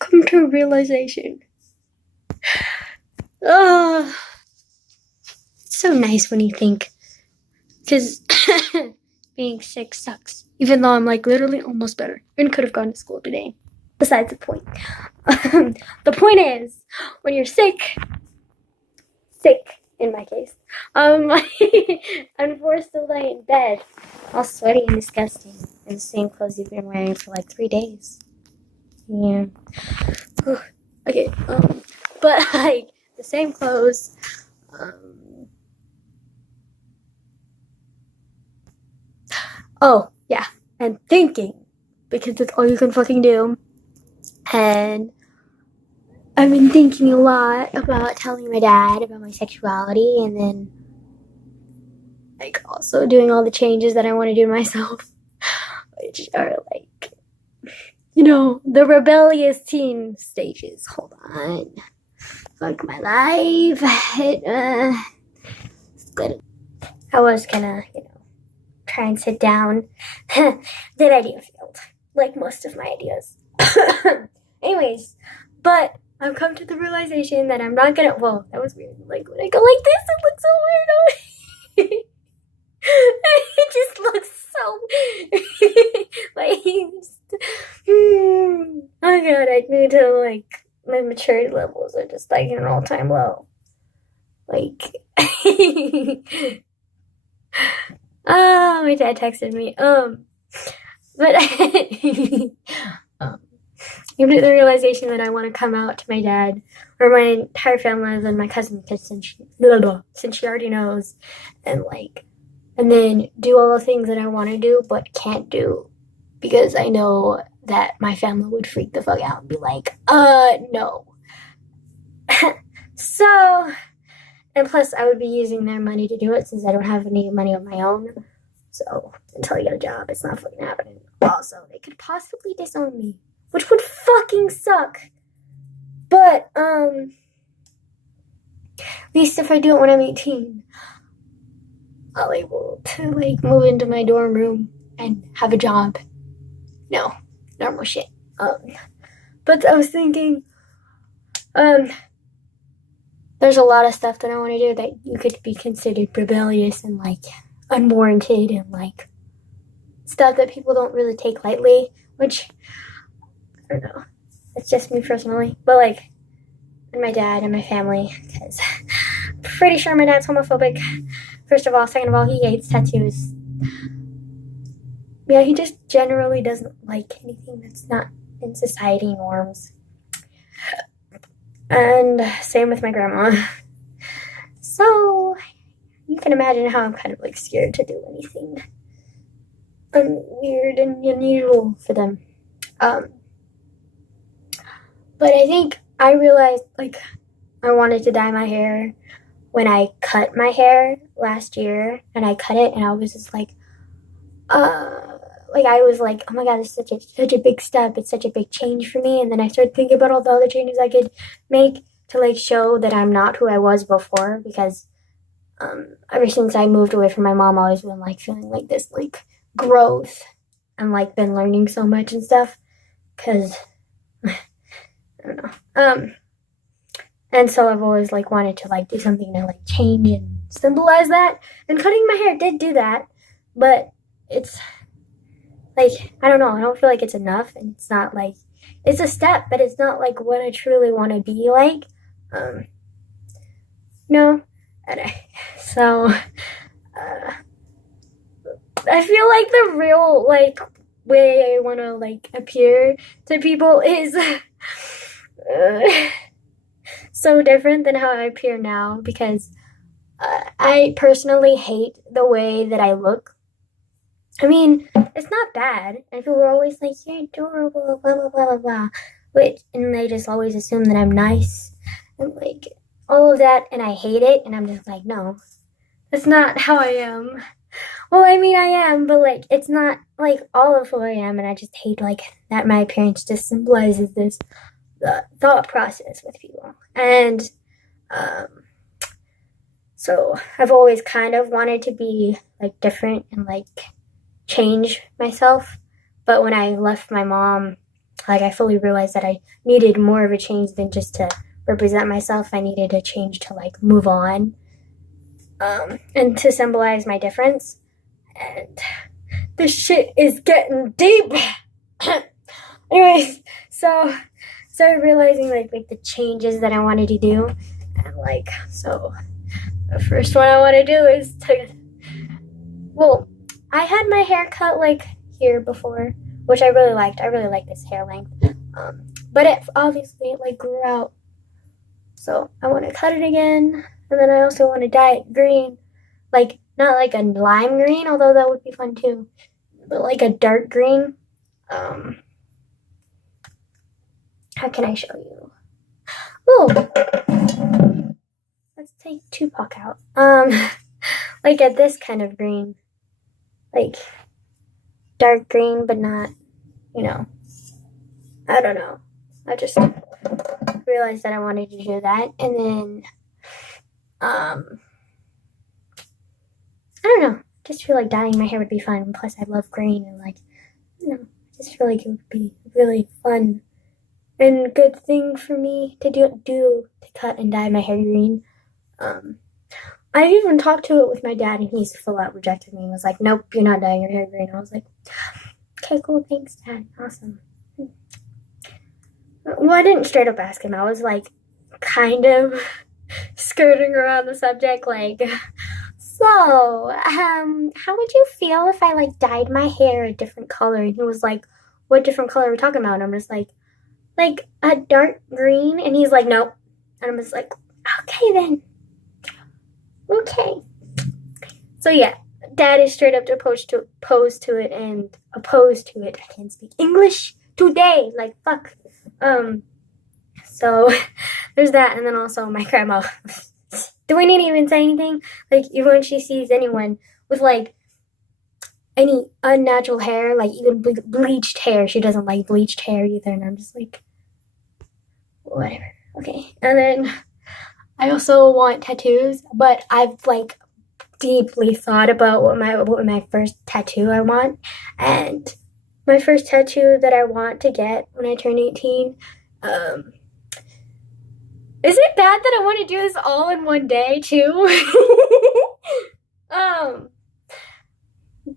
I've come to a realization. Oh, it's so nice when you think. Because being sick sucks. Even though I'm like literally almost better and could have gone to school today. Besides the point. The point is, when you're sick in my case, I'm forced to lay in bed all sweaty and disgusting in the same clothes you've been wearing for like 3 days. Yeah. Okay, but like the same clothes, oh, yeah, and thinking, because that's all you can fucking do. And I've been thinking a lot about telling my dad about my sexuality, and then like also doing all the changes that I want to do myself, which are like, you know, the rebellious teen stages. Hold on. Fuck my life. I was gonna, try and sit down. That idea failed. Like most of my ideas. Anyways, but I've come to the realization that I'm not gonna, well, that was weird. Like when I go like this, it looks so weird. It just looks so like oh my god, I need to like my maturity levels are just like an all-time low. Like oh, my dad texted me. But came to the realization that I want to come out to my dad or my entire family other than my cousin, because since she already knows, and then do all the things that I want to do but can't do because I know that my family would freak the fuck out and be like, no. So, and plus I would be using their money to do it since I don't have any money of my own. So, until I get a job, it's not fucking happening. Also, they could possibly disown me, which would fucking suck. But, at least if I do it when I'm 18, I'll be able to, move into my dorm room and have a job. No, normal shit. But I was thinking, there's a lot of stuff that I want to do that you could be considered rebellious and, unwarranted and, stuff that people don't really take lightly, which, I don't know. It's just me personally. But, and my dad and my family, because I'm pretty sure my dad's homophobic. First of all. Second of all, he hates tattoos. Yeah, he just generally doesn't like anything that's not in society norms. And same with my grandma. So, you can imagine how I'm kind of, scared to do anything weird and unusual for them. But I think I realized, I wanted to dye my hair when I cut my hair last year, and I cut it, and I was just I was like, oh my god, this is such a big step. It's such a big change for me. And then I started thinking about all the other changes I could make to, show that I'm not who I was before, because ever since I moved away from my mom, I've always been, feeling this, growth, and, been learning so much and stuff, because, I don't know, and so I've always, wanted to, do something to, change and symbolize that, and cutting my hair did do that, but it's, I don't know, I don't feel like it's enough, and it's not, it's a step, but it's not, what I truly want to be like, no, and so, I feel like the real, way I want to, appear to people is so different than how I appear now, because I personally hate the way that I look. I mean, it's not bad, and people are always like, you're adorable, blah, blah, blah, blah, blah, and they just always assume that I'm nice, and, all of that, and I hate it, and I'm just like, no, that's not how I am. Well, I mean, I am, but, it's not, all of who I am, and I just hate, that my appearance just symbolizes this thought process with people. And, so I've always kind of wanted to be, different and, change myself. But when I left my mom like I fully realized that I needed more of a change than just to represent myself. I needed a change to like move on, and to symbolize my difference. And this shit is getting deep. Anyways, so started realizing like the changes that I wanted to do, and like so the first one I want to do is to, well, I had my hair cut like here before, which I really liked. I really like this hair length, but it obviously like grew out, so I want to cut it again, and then I also want to dye it green, like not like a lime green, although that would be fun too, but like a dark green. How can I show you? Oh, let's take Tupac out. Like at this kind of green, like dark green, but not, you know, I don't know. I just realized that I wanted to do that, and then, I don't know. Just feel like dyeing my hair would be fun. Plus, I love green, and like, you know, I just feel like it would be really fun and good thing for me to do to cut and dye my hair green. I even talked to it with my dad, and he's full out rejected me and was like, "Nope, you're not dyeing your hair green." I was like, "Okay, cool, thanks, Dad. Awesome." Well, I didn't straight up ask him. I was like, kind of skirting around the subject, like, so, how would you feel if I like dyed my hair a different color? And he was like, "What different color are we talking about?" And I'm just like a dark green. And he's like, "Nope." And I'm just like, "Okay then. Okay." So yeah, Dad is straight up opposed to it and opposed to it. I can't speak English today. Like fuck. So there's that, and then also my grandma. Do we need to even say anything? Like even when she sees anyone with like any unnatural hair, like even bleached hair, she doesn't like bleached hair either. And I'm just like, whatever. Okay. And then I also want tattoos, but I've like deeply thought about what my first tattoo I want, and my first tattoo that I want to get when I turn 18. Is it bad that I want to do this all in one day too?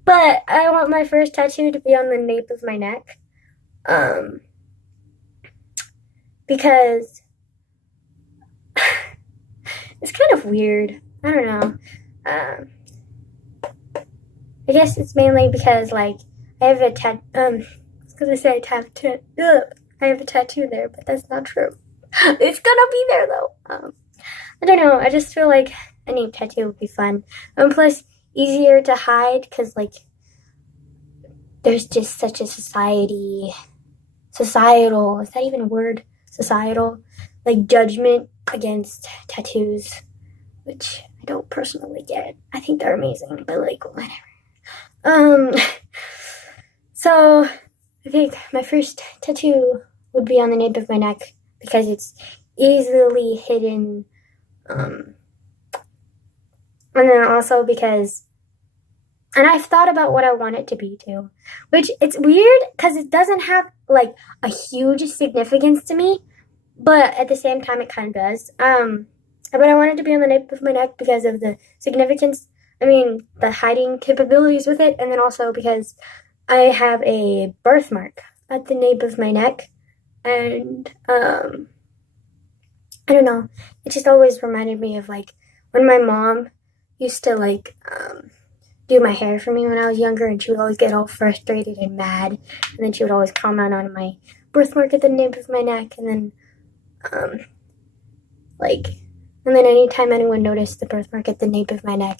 But I want my first tattoo to be on the nape of my neck, because it's kind of weird. I don't know. I guess it's mainly because like I have a I was gonna say I have a tattoo there, but that's not true. It's gonna be there though. I don't know. I just feel like a nape tattoo would be fun, and plus easier to hide because like there's just such a societal, is that even a word? Societal, like judgment against tattoos, which I don't personally get. I think they're amazing, but like whatever. So I think my first tattoo would be on the nape of my neck because it's easily hidden. And then also because, and I've thought about what I want it to be too, which it's weird because it doesn't have like a huge significance to me, but at the same time it kind of does. But I want it to be on the nape of my neck because of the significance. I mean, the hiding capabilities with it, and then also because I have a birthmark at the nape of my neck, and I don't know. It just always reminded me of like when my mom used to like do my hair for me when I was younger, and she would always get all frustrated and mad, and then she would always comment on my birthmark at the nape of my neck, and then and then anytime anyone noticed the birthmark at the nape of my neck,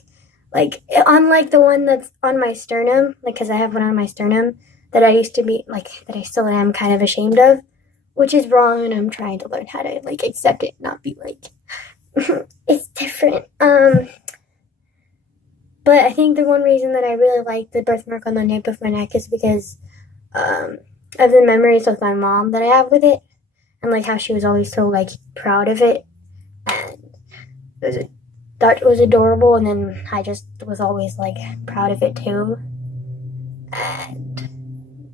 like unlike the one that's on my sternum, like because I have one on my sternum that I used to be like that I still am kind of ashamed of, which is wrong, and I'm trying to learn how to like accept it, not be like it's different. But I think the one reason that I really like the birthmark on the nape of my neck is because of the memories with my mom that I have with it, and like how she was always so like proud of it, and thought it was adorable, and then I just was always like proud of it too. And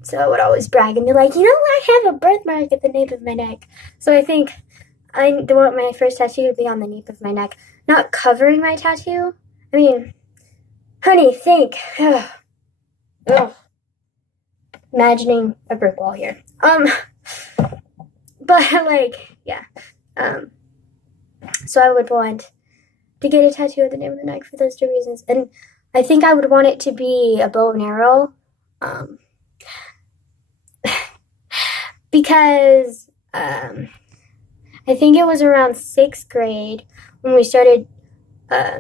So I would always brag and be like, I have a birthmark at the nape of my neck. So I think I want my first tattoo to be on the nape of my neck, not covering my tattoo. I mean, honey, think. Ugh. Imagining a brick wall here. But like, yeah. So I would want to get a tattoo at the nape of the neck for those two reasons, and I think I would want it to be a bow and arrow, because I think it was around 6th grade when we started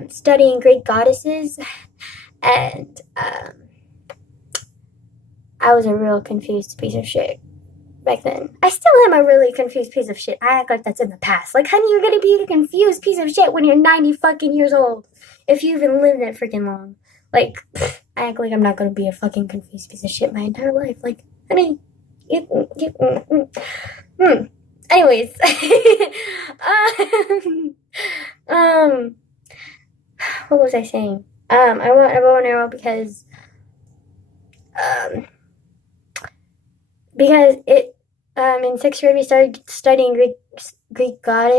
studying Greek goddesses, and I was a real confused piece of shit back then. I still am a really confused piece of shit. I act like that's in the past. Like, honey, you're gonna be a confused piece of shit when you're 90 fucking years old, if you even lived that freaking long. Like, I act like I'm not gonna be a fucking confused piece of shit my entire life. Like, honey, anyways, what was I saying? I want a bow and arrow because it in 6th grade we started studying Greek god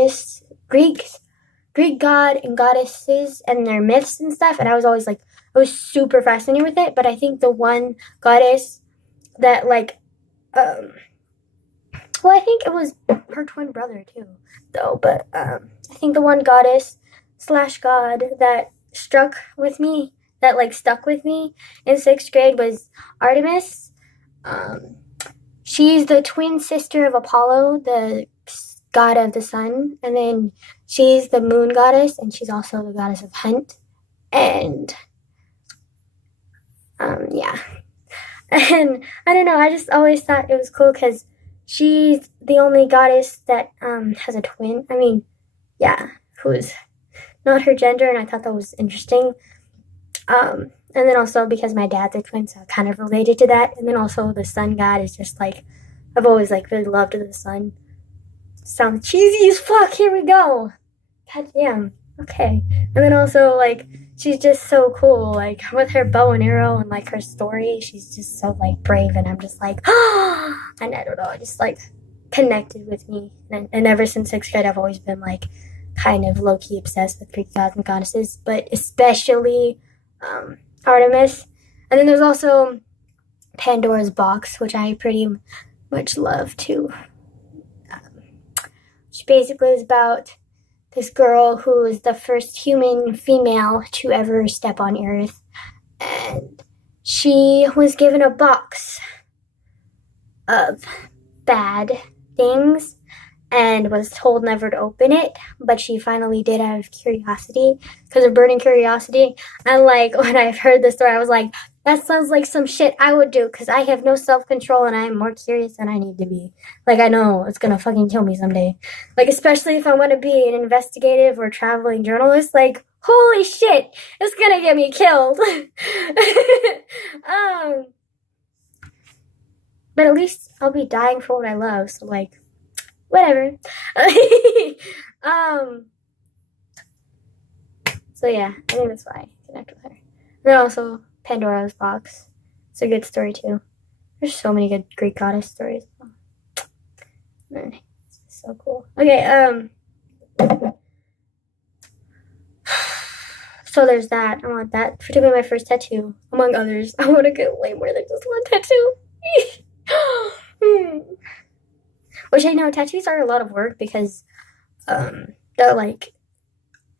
and goddesses and their myths and stuff, and I was always like, I was super fascinated with it. But I think the one goddess that like well, I think it was her twin brother too, though. But I think the one goddess / god that stuck with me in 6th grade was Artemis. She's the twin sister of Apollo, the god of the sun, and then she's the moon goddess, and she's also the goddess of hunt. And yeah. And I don't know, I just always thought it was cool because she's the only goddess that has a twin. I mean, yeah, who's not her gender, and I thought that was interesting. And then also because my dad's a twin, so I kind of related to that. And then also the sun god is just like, I've always like really loved the sun. Sounds cheesy as fuck. Here we go. God damn. Okay. And then also like, she's just so cool. Like with her bow and arrow and like her story, she's just so like brave. And I'm just like, and I don't know, just like connected with me. And ever since 6th grade, I've always been like kind of low-key obsessed with Greek gods and goddesses, but especially Artemis. And then there's also Pandora's box, which I pretty much love too. Which basically is about this girl who is the first human female to ever step on Earth, and she was given a box of bad things and was told never to open it, but she finally did out of curiosity, because of burning curiosity. And like when I heard this story, I was like, that sounds like some shit I would do, because I have no self-control and I'm more curious than I need to be. Like, I know it's gonna fucking kill me someday. Like, especially if I want to be an investigative or traveling journalist, like, holy shit, it's gonna get me killed. But at least I'll be dying for what I love, so like, whatever. So yeah, I think that's why I connect with her. And then also Pandora's box. It's a good story too. There's so many good Greek goddess stories. Man, it's so cool. Okay, so there's that. I want that to be my first tattoo, among others. I want to get way more than just one tattoo. Which I know tattoos are a lot of work, because they're like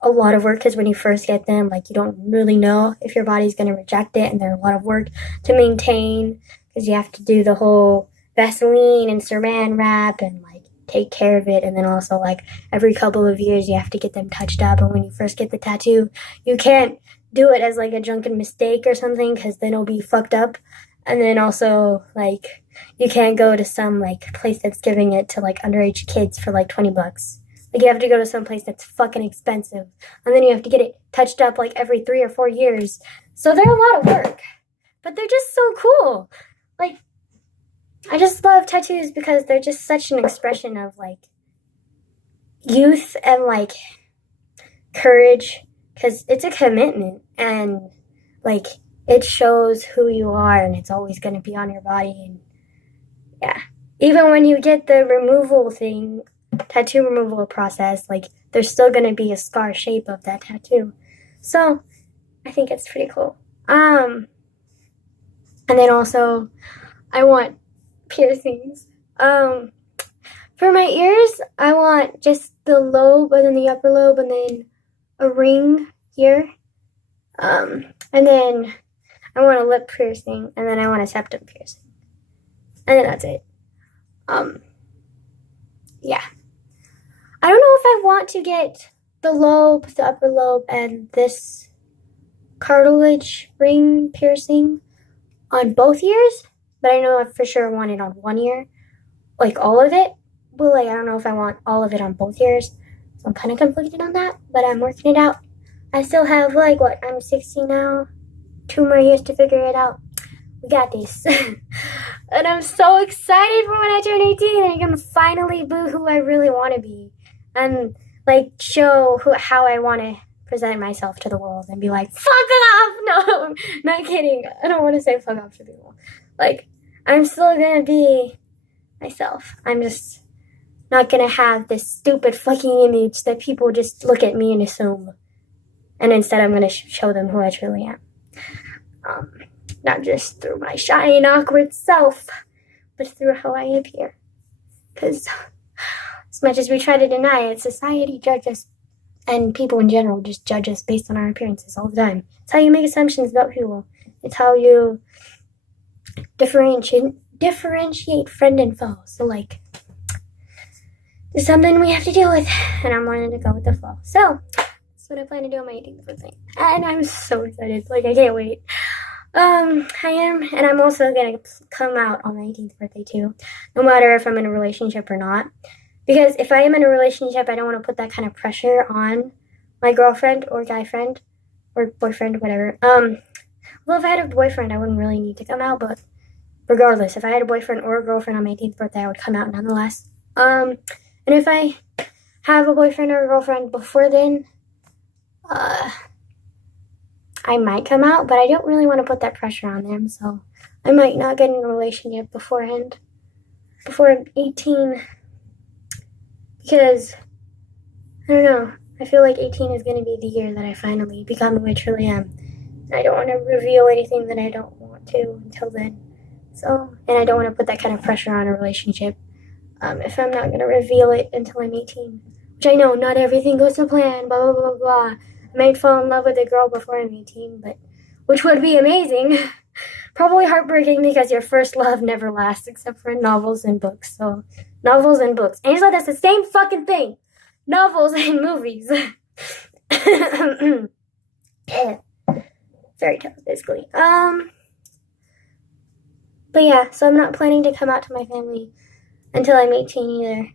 a lot of work, because when you first get them, like, you don't really know if your body's going to reject it, and they're a lot of work to maintain, because you have to do the whole Vaseline and Saran wrap and like take care of it. And then also like every couple of years you have to get them touched up, and when you first get the tattoo, you can't do it as like a drunken mistake or something, because then it'll be fucked up. And then also like you can't go to some like place that's giving it to like underage kids for like $20. Like, you have to go to some place that's fucking expensive, and then you have to get it touched up like every 3 or 4 years. So they're a lot of work, but they're just so cool. Like, I just love tattoos because they're just such an expression of like youth and like courage, because it's a commitment, and like it shows who you are, and it's always going to be on your body. And yeah. Even when you get the removal thing, tattoo removal process, like there's still gonna be a scar shape of that tattoo. So I think it's pretty cool. And then also I want piercings. For my ears, I want just the lobe and then the upper lobe and then a ring here. And then I want a lip piercing and then I want a septum piercing. And then that's it. Yeah. I don't know if I want to get the lobe, the upper lobe, and this cartilage ring piercing on both ears, but I know I for sure want it on one ear, like all of it. But like I don't know if I want all of it on both ears, so I'm kind of conflicted on that. But I'm working it out. I still have like what? I'm 16 now. 2 more years to figure it out. We got this. And I'm so excited for when I turn 18 and I can finally be who I really want to be, and like show how I want to present myself to the world and be like, fuck off! No, not kidding. I don't want to say fuck off to people. Like, I'm still gonna be myself. I'm just not gonna have this stupid fucking image that people just look at me and assume. And instead, I'm gonna show them who I truly am. Not just through my shy and awkward self, but through how I appear. Because as much as we try to deny it, society judges, and people in general just judge us based on our appearances all the time. It's how you make assumptions about people. It's how you differentiate friend and foe. So, like, it's something we have to deal with, and I'm wanting to go with the flow. So, that's what I plan to do on my 18th birthday. And I'm so excited. Like, I can't wait. I am, and I'm also gonna come out on my 18th birthday too, no matter if I'm in a relationship or not. Because if I am in a relationship, I don't want to put that kind of pressure on my girlfriend or guy friend or boyfriend, whatever. Well, if I had a boyfriend, I wouldn't really need to come out, but regardless, if I had a boyfriend or a girlfriend on my 18th birthday, I would come out nonetheless. And if I have a boyfriend or a girlfriend before then, I might come out, but I don't really want to put that pressure on them, so I might not get in a relationship before I'm 18, because, I don't know, I feel like 18 is going to be the year that I finally become who I truly am. I don't want to reveal anything that I don't want to until then, so, and I don't want to put that kind of pressure on a relationship if I'm not going to reveal it until I'm 18, which I know not everything goes to plan, blah, blah, blah, blah. I might fall in love with a girl before I'm 18, but which would be amazing. Probably heartbreaking because your first love never lasts except for novels and books. So, novels and books. Angela, that's the same fucking thing. Novels and movies. Fairy tales, basically. But yeah, so I'm not planning to come out to my family until I'm 18 either.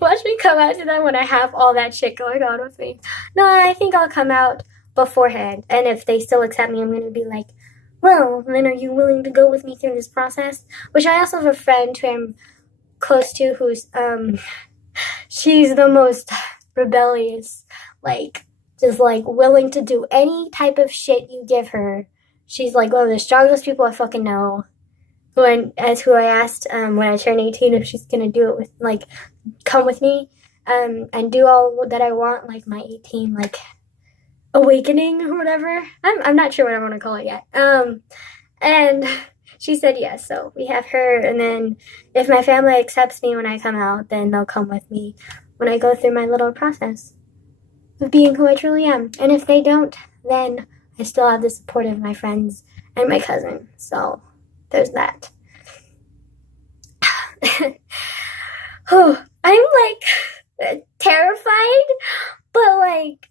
Watch me come out to them when I have all that shit going on with me. No, I think I'll come out beforehand. And if they still accept me, I'm going to be like, well, then are you willing to go with me through this process? Which I also have a friend who I'm close to who's, she's the most rebellious, like, just, like, willing to do any type of shit you give her. She's, like, one of the strongest people I fucking know. Who I asked when I turned 18 if she's gonna do it with, like, come with me and do all that I want, like my 18 like awakening or whatever. I'm not sure what I want to call it yet. And she said yes, so we have her, and then if my family accepts me when I come out, then they'll come with me when I go through my little process of being who I truly am. And if they don't, then I still have the support of my friends and my cousin. So there's that. I'm like terrified, but like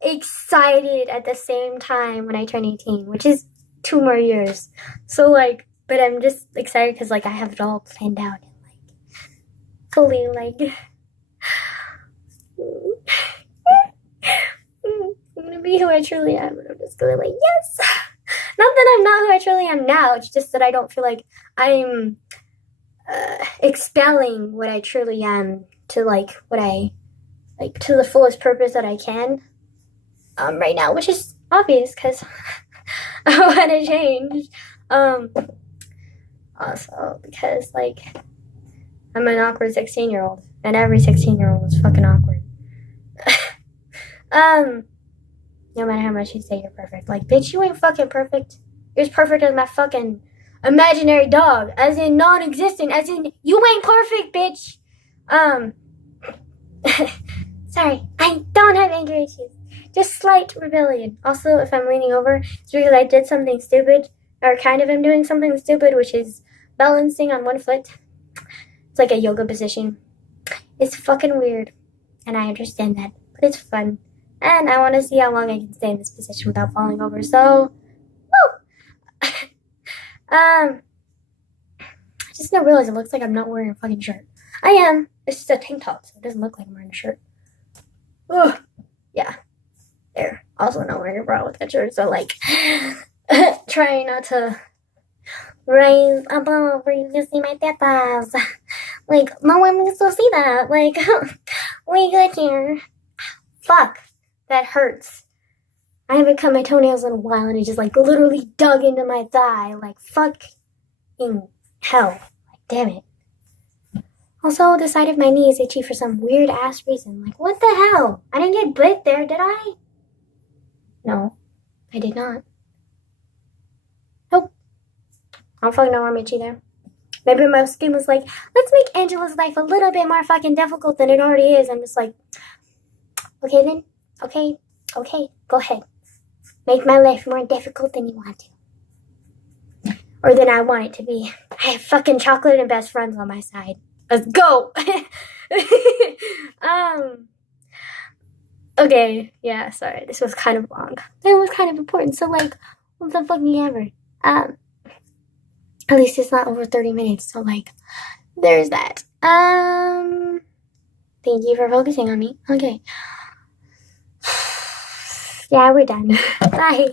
excited at the same time when I turn 18, which is 2 more years. So like, but I'm just excited because like I have it all planned out and like fully like I'm gonna be who I truly am, and I'm just gonna like yes. Not that I'm not who I truly am now, it's just that I don't feel like I'm expelling what I truly am to like what I like to the fullest purpose that I can right now, which is obvious because I want to change. Also, because, like, I'm an awkward 16-year-old, and every 16-year-old is fucking awkward. No matter how much you say you're perfect. Like, bitch, you ain't fucking perfect. You're as perfect as my fucking imaginary dog. As in non-existent. As in, you ain't perfect, bitch. Sorry, I don't have anger issues. Just slight rebellion. Also, if I'm leaning over, it's because I did something stupid. Or kind of am doing something stupid, which is balancing on one foot. It's like a yoga position. It's fucking weird. And I understand that. But it's fun. And I want to see how long I can stay in this position without falling over. So, woo! I just now realize it looks like I'm not wearing a fucking shirt. I am. It's just a tank top, so it doesn't look like I'm wearing a shirt. Ugh. Yeah. There. Also not wearing a bra with that shirt, so like trying not to raise above where you can see my tetas. Like, no one needs to see that. Like, we good here. Fuck. That hurts. I haven't cut my toenails in a while and it just like literally dug into my thigh. Like, fucking hell. Like, damn it. Also, the side of my knee is itchy for some weird ass reason. Like, what the hell? I didn't get bit there, did I? No, I did not. Nope. I don't fucking know I'm itchy there. Maybe my skin was like, let's make Angela's life a little bit more fucking difficult than it already is. I'm just like, okay then. Okay, go ahead. Make my life more difficult than you want to. Or than I want it to be. I have fucking chocolate and best friends on my side. Let's go! Okay, yeah, sorry. This was kind of long. It was kind of important, so like, what the fucking ever. At least it's not over 30 minutes, so like, there's that. Thank you for focusing on me. Okay. Yeah, we're done. Bye.